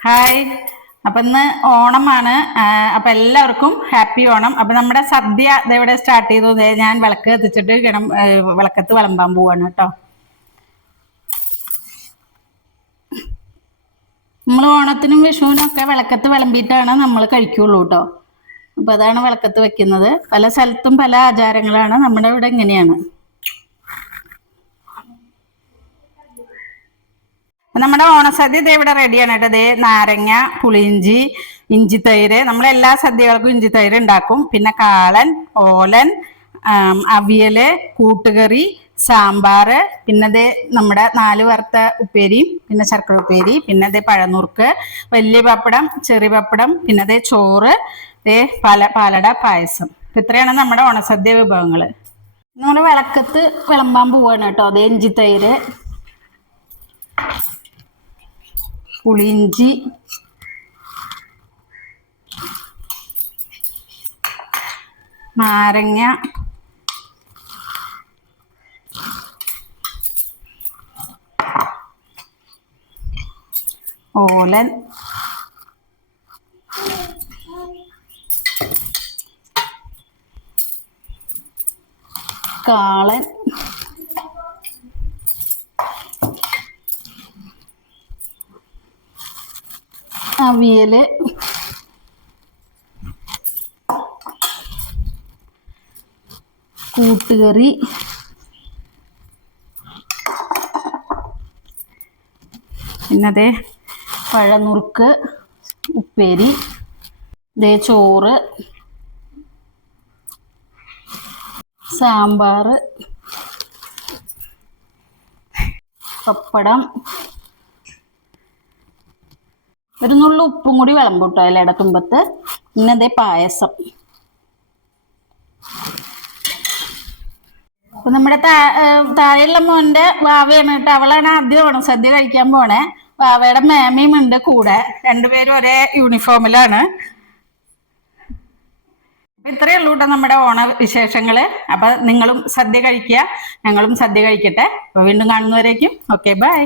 Hi. അപ്പൊ ഇന്ന് ഓണമാണ്. അപ്പൊ എല്ലാവർക്കും ഹാപ്പി ഓണം. അപ്പൊ നമ്മുടെ സദ്യ ഇതെവിടെ സ്റ്റാർട്ട് ചെയ്തു. ഞാൻ വിളക്ക് കത്തിച്ചിട്ട് വിളക്കത്ത് വിളമ്പാൻ പോവാണ് കേട്ടോ. നമ്മൾ ഓണത്തിനും വിഷുവിനും ഒക്കെ വിളക്കത്ത് വിളമ്പിയിട്ടാണ് നമ്മൾ കഴിക്കുള്ളൂ കേട്ടോ. അപ്പൊ അതാണ് വിളക്കത്ത് വെക്കുന്നത്. പല സ്ഥലത്തും പല ആചാരങ്ങളാണ്. നമ്മുടെ ഇവിടെ ഇങ്ങനെയാണ്. നമ്മുടെ ഓണസദ്യ ഇത് ഇവിടെ റെഡിയാണ് കേട്ടോ. ദേ നാരങ്ങ, പുളിയിഞ്ചി, ഇഞ്ചിത്തൈര്. നമ്മളെല്ലാ സദ്യകൾക്കും ഇഞ്ചിത്തൈര് ഉണ്ടാക്കും. പിന്നെ കാളൻ, ഓലൻ, അവിയല്, കൂട്ടുകറി, സാമ്പാറ്, പിന്നെ ദേ നമ്മുടെ 4 വറുത്ത ഉപ്പേരിയും, പിന്നെ ശർക്കര ഉപ്പേരി, പിന്നെ ദേ പഴനുറുക്ക്, വലിയ പപ്പടം, ചെറിയ പപ്പടം, പിന്നെ ദേ ചോറ്, ദേ പാലട പായസം. ഇത്രയാണ് നമ്മുടെ ഓണസദ്യ വിഭവങ്ങൾ. നമ്മൾ വിളക്കത്ത് വിളമ്പാൻ പോവാണ് കേട്ടോ. അതേ ഇഞ്ചിത്തൈര്, പുളിയിഞ്ചി, നാരങ്ങ, ഓലൻ, കാളൻ, അവിയല്, കൂട്ടുകറി, പിന്നെ ദേ പഴനുറുക്ക്, ഉപ്പേരി, ദേ ചോറ്, സാമ്പാറ്, പപ്പടം, ഒരു നുള്ളു ഉപ്പും കൂടി വിളമ്പൂട്ടോ ഇലയുടെ തുമ്പത്ത്. പിന്നെ അതേ പായസം. അപ്പൊ നമ്മുടെ താഴെയുള്ള മോന്റെ വാവയാണ് കേട്ടോ. അവളാണ് ആദ്യം ഓണസദ്യ കഴിക്കാൻ പോണേ. വാവയുടെ മേമയും ഉണ്ട് കൂടെ. രണ്ടുപേരും ഒരേ യൂണിഫോമിലാണ്. ഇത്രയേ ഉള്ളൂ കേട്ടോ നമ്മുടെ ഓണ വിശേഷങ്ങള്. അപ്പൊ നിങ്ങളും സദ്യ കഴിക്കുക, ഞങ്ങളും സദ്യ കഴിക്കട്ടെ. അപ്പൊ വീണ്ടും കാണുന്നവരേക്കും ഓക്കെ, ബൈ.